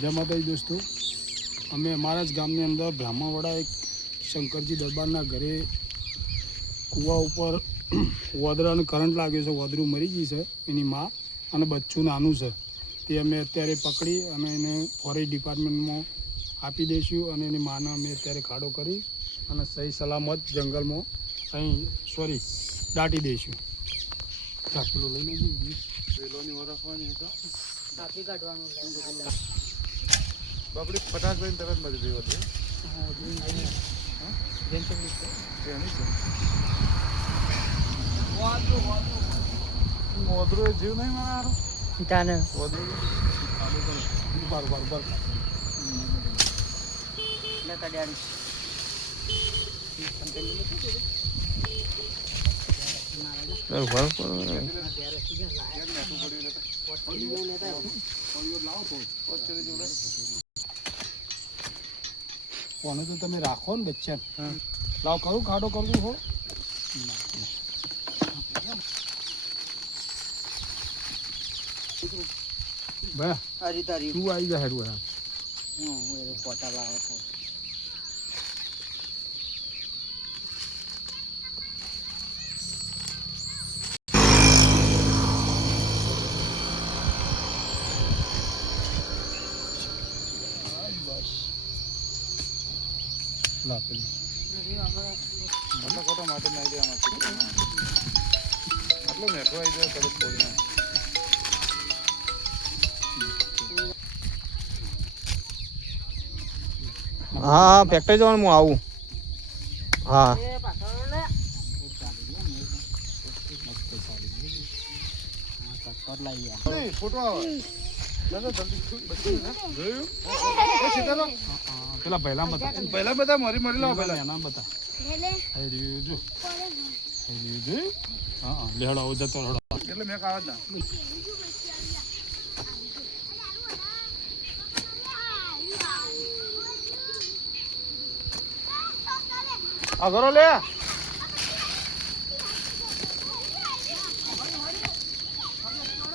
જય માતાજી દોસ્તો, અમે અમારા જ ગામની અંદર બ્રાહ્મણવાડા એક શંકરજી દરબારના ઘરે કૂવા ઉપર વોદરાનો કરંટ લાગ્યો છે. વોદરું મરી ગઈ છે એની માં અને બચ્ચું નાનું છે. તે અમે અત્યારે પકડી અને એને ફોરેસ્ટ ડિપાર્ટમેન્ટમાં આપી દઈશું અને એની માને અમે અત્યારે ખાડો કરી અને સહી સલામત જંગલમાં અહીં દાટી દઈશું. ચાકલો લઈ લેજો. વેલોની વરફવાની હતો કાપી કાઢવાનું બાપડી 50 મિનિટ તરત મરી ગયો હતો. મોદરો જીવ નહીં મારો સીતાને કોને તો તમે રાખો ને બચ્ચા. લાવ કરું ખાડો કરવું હો ભાઈ તું આવી જા હેડું પોતા લાવો છો. ખોટા માટે નહીં દેવાના આટલો મેઠો આવી જાય તરત પડી ના. હા ફેક્ટરી જવાનું હું આવું. હા ફોટો આવે પેલા પહેલા બધા મરી લાવો. પહેલા એના બધા હા લેહડો આવો જતો રડો એટલે મેં કાવ જ ના. આ ઘરો લે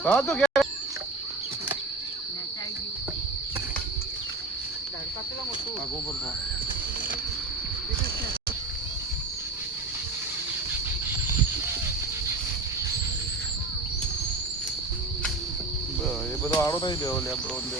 હા તો એ બધો આડો થઈ ગયો. લેબડો બધો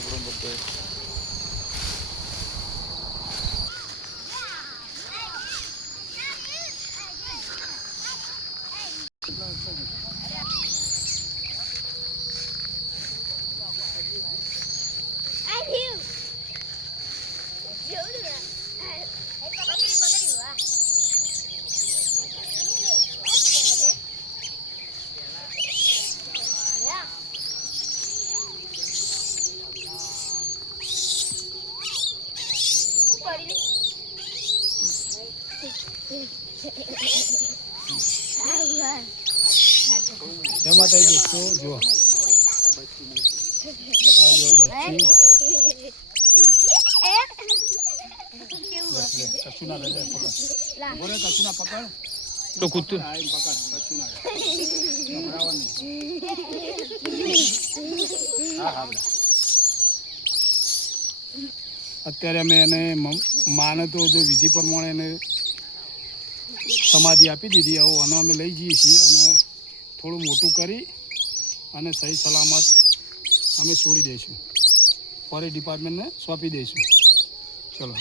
એમાં થઈ દોસ્તો જો કશું ના પકડ તો કૂદતું અત્યારે અમે એને માને તો જો વિધિ પ્રમાણે એને સમાધિ આપી દીધી. આવો અને અમે લઈ જઈએ છીએ અને થોડું મોટું કરી અને સહી સલામત અમે છોડી દઈશું. ફોરેસ્ટ ડિપાર્ટમેન્ટને સોંપી દઈશું. ચલો.